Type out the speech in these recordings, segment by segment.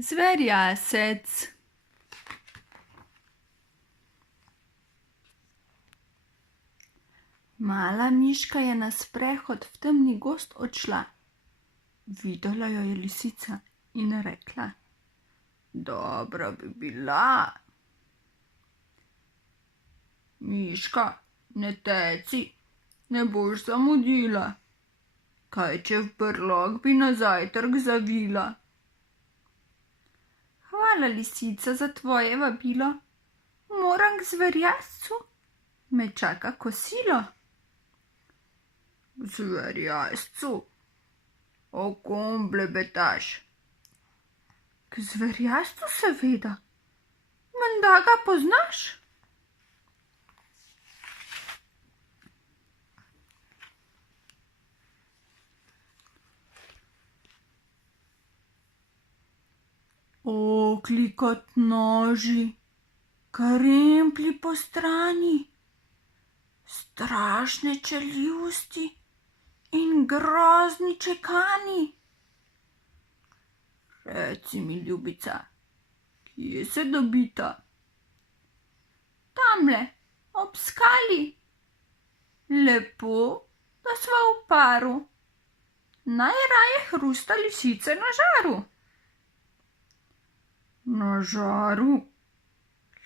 Zverjasec. Mala miška je na sprehod v temni gozd odšla. Videla jo je lisica in rekla: Dobra bi bila. Miška, ne teci, ne boš zamudila. Kaj če v brlog bi na zajtrk zavila? Hvala, lisica, za tvoje vabilo. Moram k zverjascu, me čaka kosilo. Zverjascu? O kom blebetaš? K zverjascu seveda. Menda ga poznaš? Okli kot noži, kremplji po strani, strašne čeljusti in grozni čekani. Reci mi, ljubica, kje se dobita? Tamle, ob skali. Lepo, da sva v paru. Najraje hrusta lisice na žaru. Na žaru?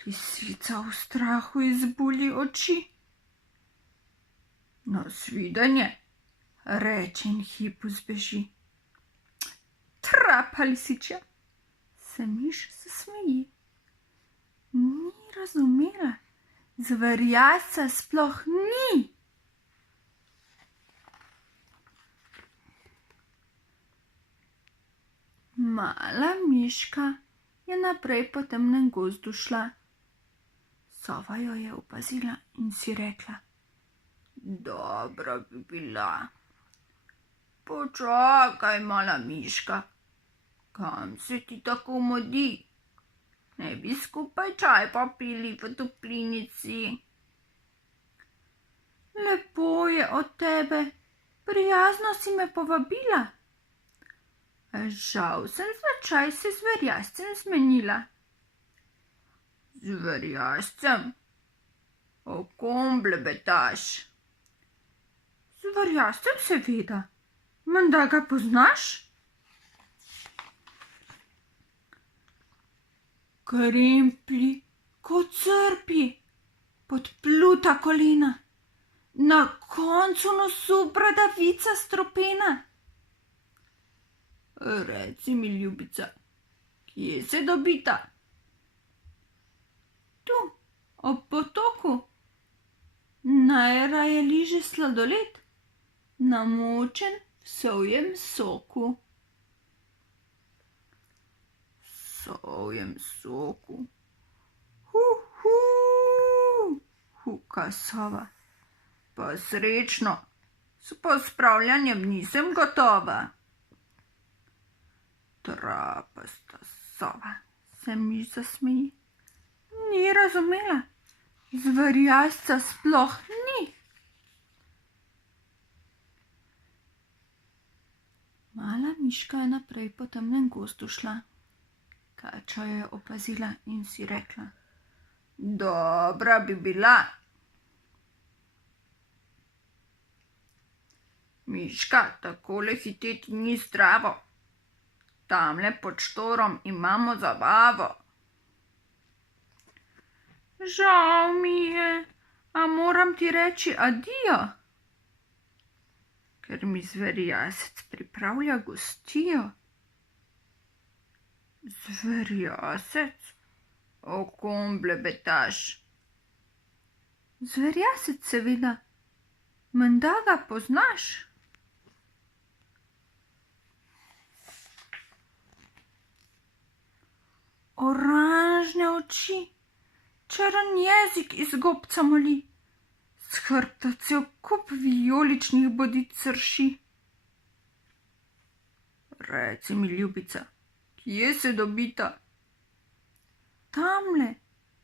Lisica v strahu izbuli oči. Nasvidenje, reče in hipu zbeži. Trapa lisičja, se miš zasmeji. Ni razumela, zverjasca sploh ni. Mala miška je naprej po temnem gozdu šla. Sova jo je opazila in si rekla: Dobra bi bila. Počakaj, mala miška, kam se ti tako mudi? Ne bi skupaj čaj popili v toplinici? Lepo je od tebe, prijazno si me povabila. Žal sem za čaj se zverjascem zmenila. Zverjascem? O kom blebetaš? Zverjascem seveda. Menda ga poznaš? Kremplji kot srpi, podpluta kolena, na koncu nosu bradavica stropena. Reci mi, ljubica, kje se dobita? Tu, ob potoku. Najraje liže sladoled, namočen v sovjem soku. Sovjem soku? Huka sova. Pa srečno, s pospravljanjem nisem gotova. Trapasta sova, se miš zasmeji. Ni razumela, zverjasca sploh ni. Mala miška je naprej po temnem gozdu šla. Kača je opazila in si rekla: Dobra bi bila. Miška, takole hiteti ni zdravo. Tamle pod štorom imamo zabavo. Žal mi je, a moram ti reči adijo, ker mi zverjasec pripravlja gostijo. Zverjasec? O kom blebetaš? Zverjasec seveda. Menda ga poznaš? Oranžne oči, črn jezik iz gobca moli, s hrbta cel kup vijoličnih bodic srši. Reci mi, ljubica, kje se dobita? Tamle,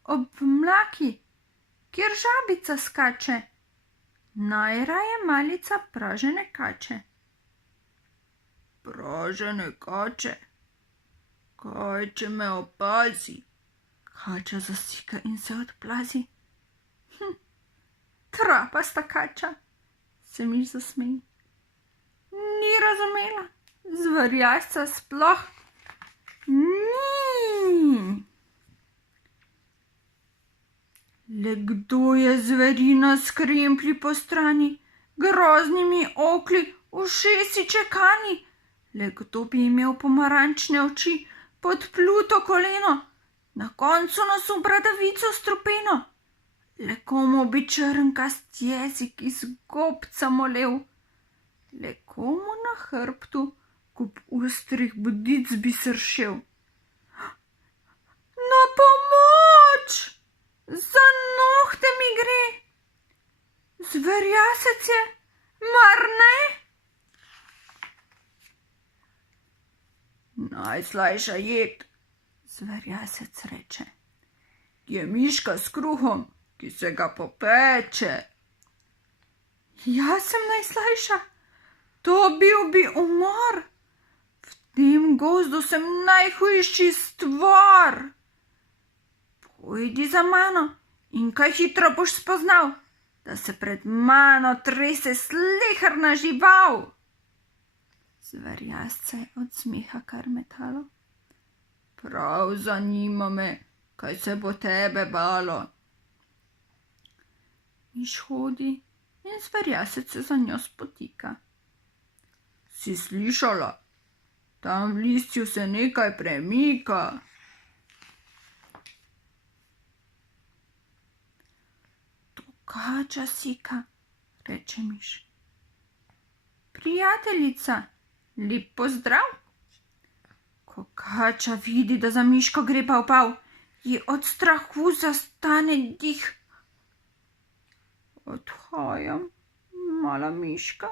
ob mlaki, kjer žabica skače. Najraje malica pražene kače. Pražene kače? Kaj, če me opazi? Kača zasika in se odplazi. Trapasta kača, se miš zasmeji. Ni razumela, zverjasca sploh ni. Le kdo je zverina s kremplji po strani, groznimi okli, ušesi čekani? Le kdo bi imel pomarančne oči, podpluto koleno, na koncu nosu bradavico strupeno? Le komu bi črnkast jezik iz gobca molel? Le komu na hrbtu kup ostrih bodic bi sršel? Na pomoč! Za nohte mi gre! Zverjasec je, mar ne? Najslajša jed, zverjasec reče, je miška s kruhom, ki se ga popeče. Jaz sem najslajša, to bil bi umor. V tem gozdu sem najhujši stvor. Pojdi za mano in kaj hitro boš spoznal, da se pred mano trese sleherna žival. Zverjasce je od smeha kar metalo. Prav zanima me, kaj se bo tebe balo. Miš hodi in zverjasec se za njo spotika. Si slišala? Tam v listju se nekaj premika. To kača sika, reče miš. Prijateljica, lep pozdrav. Ko kača vidi, da za miško gre pav, ji od strahu zastane dih. Odhajam, mala miška,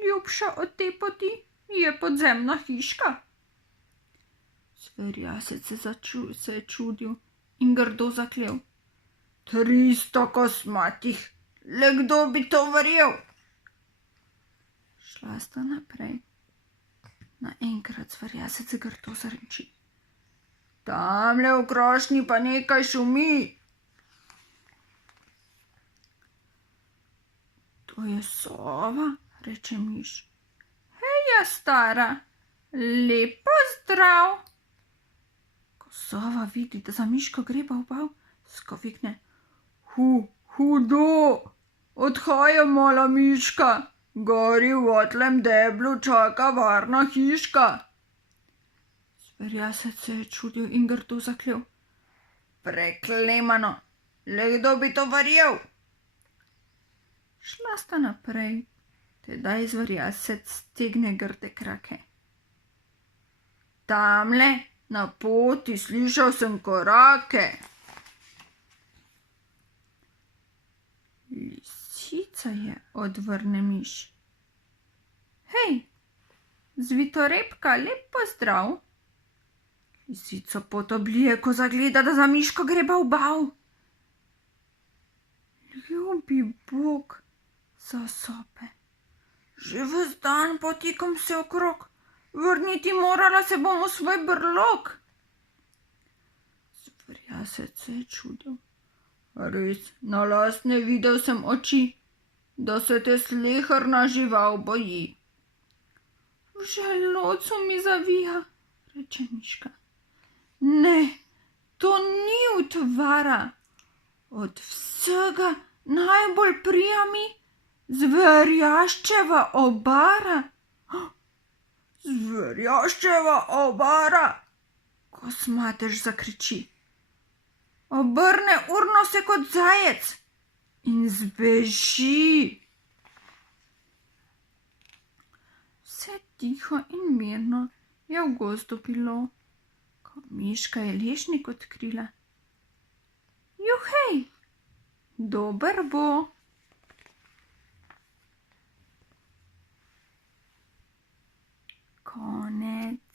ljubša od te poti je podzemna hiška. Zverjasec se je čudil in grdo zaklel. 300 kosmatih, le kdo bi to verjel? Šla sta naprej. Naenkrat zverjasec grdo zarenči. Tamle v krošnji pa nekaj šumi. To je sova, reče miš. Heja, stara, lep pozdrav. Ko sova vidi, da za miško gre pav, skovikne. Hudo, odhajam, mala miška. Gori v otlem deblu čaka varna hiška. Zverjasec se je čudil in grdo zaklel. Preklemano, le kdo bi to verjel? Šla sta naprej, tedaj zverjasec stegne grde krake. Tamle na poti slišal sem korake. Lisica je, odvrne miš. Hej, zvitorepka, lep pozdrav. Lisica podoblije, ko zagleda, da za miško gre bav. Ljubi Bog, zasope. Že ves dan potikam se okrog, vrniti morala se bom v svoj brlog. Zverjasec se je čudil. Res, na lastne videl sem oči, da se te sleherna žival boji. V želodcu mi zavija, reče miška. Ne, to ni utvara. Od vsega najbolj prija mi zverjaščeva obara. Zverjaščeva obara, kosmatež zakriči. Obrne urno se kot zajec in zbeži. Vse tiho in mirno je v gozdu bilo, ko miška je lešnik odkrila. Juhej, dober bo. Konec.